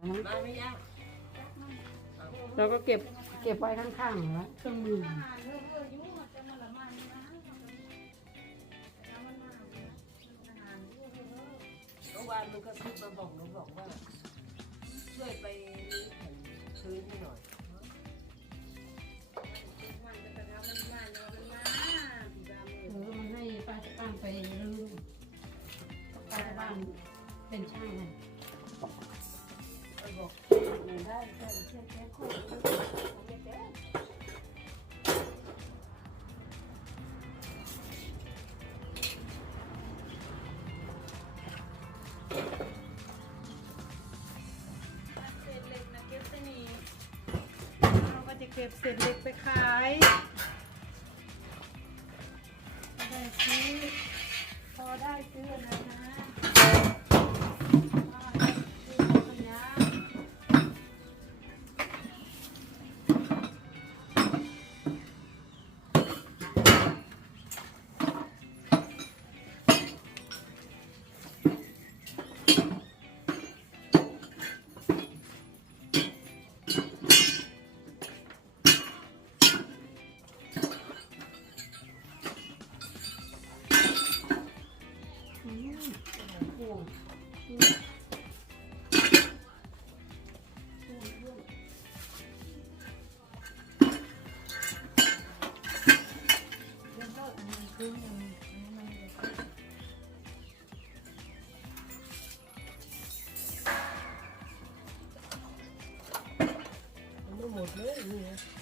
เราก็เก็บเก็บไว้ข้างๆแล้วเครื่องมือเมื่อวานลูกก็คิดมาบอกหนูบอกว่า ช่วยไป เศษเหล็กนะเก็บไปนี่เราก็จะเก็บเศษเหล็กไปขายได้ซื้อพอได้ซื้อนะ มัน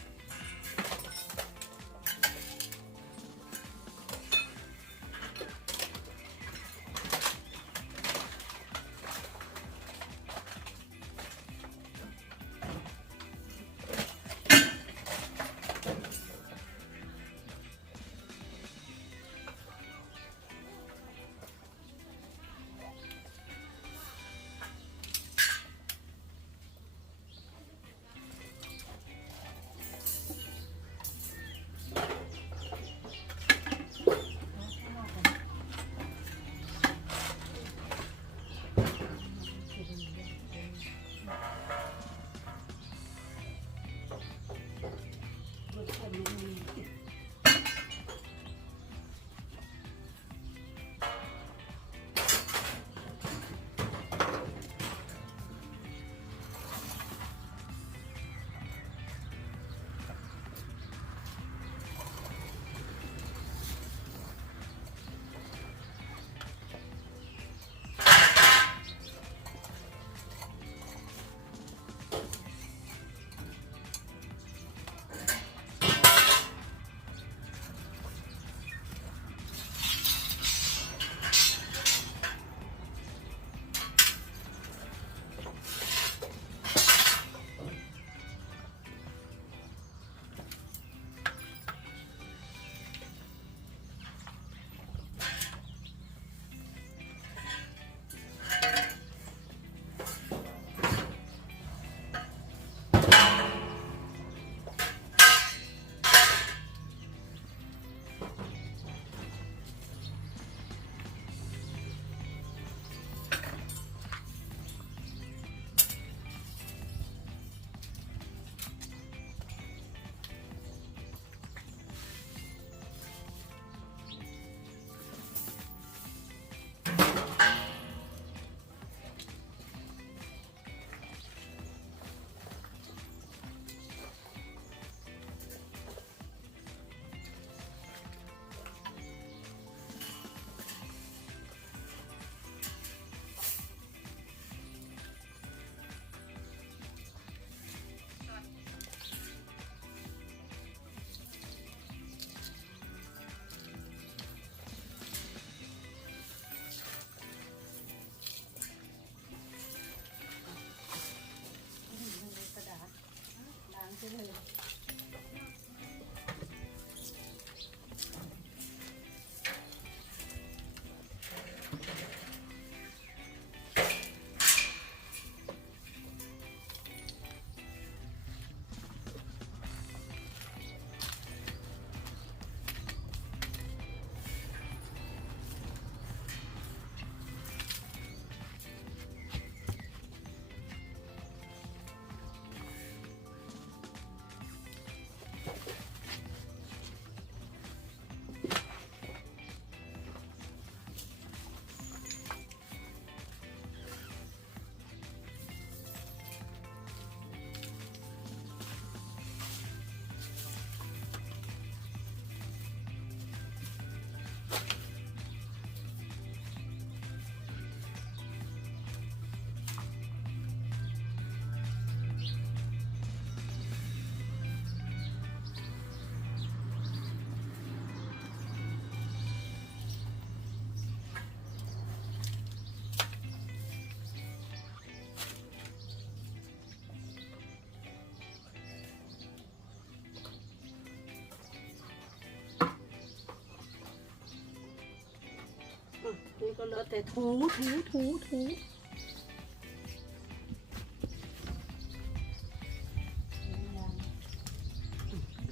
ไม่หมดเลยนี่นะแต่ถูถูถูถู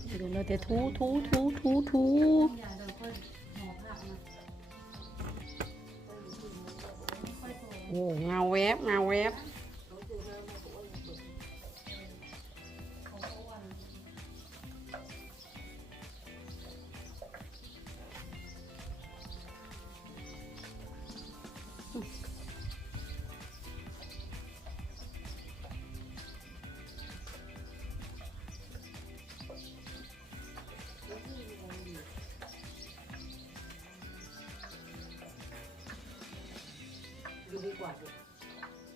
เดี๋ยวเราแต่ถูถูถูถูถูโอ้เงาแวบเงาแวบ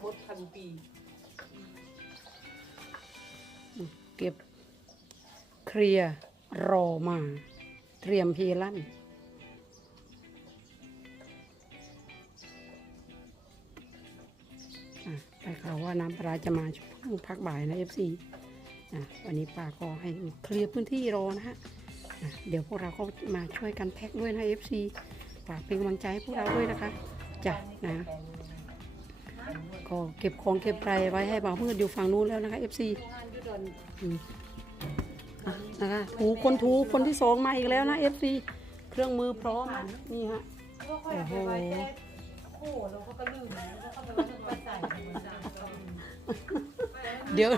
มดพันปี เก็บเคลียร์รอมา เตรียมเพลั่นอะไปข่าวว่าน้ำปลาร้าจะมาช่วงพักบ่ายนะ FC อะวันนี้ป้าก็ให้เคลียร์พื้นที่รอนะฮะเดี๋ยวพวกเราก็มาช่วยกันแพ็คด้วยนะ FC ฝากเป็นกำลังใจให้พวกเราด้วยนะคะจ้ะนะ ก็เก็บของเก็บไรไว้ให้บ่าวมืดอยู่ฝั่งนู้นแล้วนะคะ FC อืมอะนะคะถูคนถูคนที่สองมาอีกแล้วนะ FC เครื่องมือพร้อมนี่ฮะ ก็ค่อยเอาไปไว้แค่คู่แล้วเขาก็ลืมแล้วเขาไปไว้ไปใส่เหมือนกันเดี๋ยว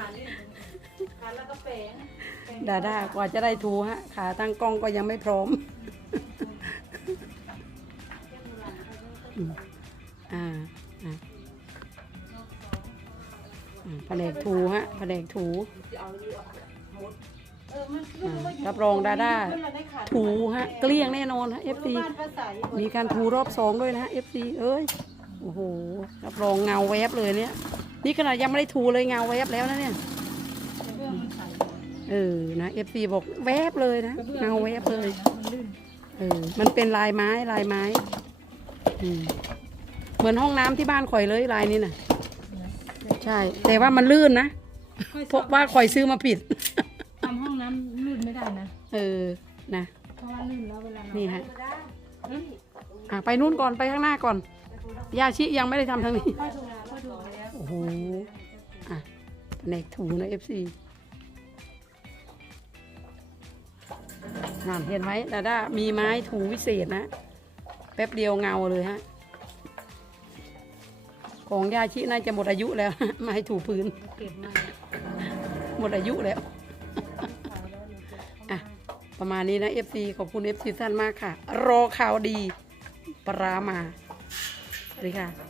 ทาแล้วก็แปลง ดาด้ากว่าจะได้ถูฮะขาตั้งกล้องก็ยังไม่พร้อม ผนกถูจะเอานี่เอามดเออมันไม่รู้ว่าอยู่รับรองดาด้าเพื่อนเรได้ขาดถูฮะ เกลี้ยงแน่นอนฮะ FC บ้านภาษาอยู่มีการถูรอบสองด้วยนะฮะ FC เอ้ยโอ้โหรับรองเงาแวบเลยเนี่ย นี่ขนาดยังไม่ได้ถูเลยเงาแวบแล้วนะเนี่ยกระเบื้องมันใสเออนะ FC บอกแวบเลยนะกระเบื้องเงาแวบเลยมันลื่นเออมันเป็นลายไม้ลายไม้อืมเหมือนห้องน้ำที่บ้านข่อยเลยลายนี้น่ะ ใช่ แต่ว่ามันลื่นนะ เพราะว่าข่อยซื้อมาผิด ทำห้องน้ำลื่นไม่ได้นะ เออ นะ เพราะว่าลื่นแล้วเวลาเรานี่ฮะ อะ ไปนู่นก่อน ไปข้างหน้าก่อน ยาชิยังไม่ได้ทำทางนี้ค่อยถูกค่อยถูกแล้วโอ้โห อะแผนกถูนะ FC นั่นเห็นไหมดาด้ามีไม้ถูวิเศษนะ แป๊บเดียวเงาเลยฮะ ของยาชิน่าจะหมดอายุแล้วไม้ถูพื้น เก็บมาหมดอายุแล้วอะประมาณนี้นะ FC ขอบคุณ FC ท่านมากค่ะ รอข่าวดีปลาร้ามาสวัสดีค่ะ